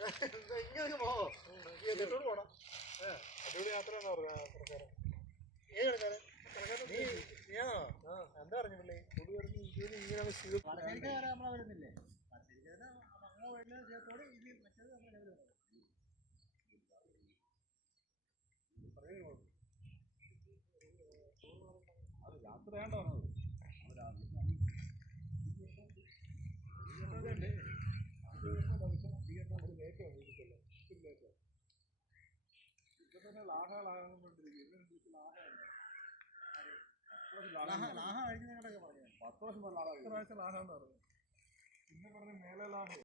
ഇങ്ങനെ പോവോ എന്നിട്ടോട് പോടാം അടിപൊളി യാത്രയാണ് പറഞ്ഞത് ഏത് കിടക്കാറ് നീ നീയാണോ? എന്താ പറഞ്ഞു പിള്ളേ? പുള്ളി പറഞ്ഞു ഇതിന് ഇങ്ങനെ പടക്കരിക്കാരെ നമ്മളെ വരുന്നില്ലേ പടക്കരിക്കാരെ അങ്ങ് വരുന്ന ചേർത്തോടെ ഇത് മറ്റേത് നമ്മളെ വരുന്നത് അത് യാത്രയാണ്ടോ പറഞ്ഞത് ലാഹ കഴിക്കുന്നതൊക്കെ പറഞ്ഞു പത്ത് വർഷം ലാഹ എന്ന് പറഞ്ഞു. പിന്നെ പറഞ്ഞ മേലെ ലാഭം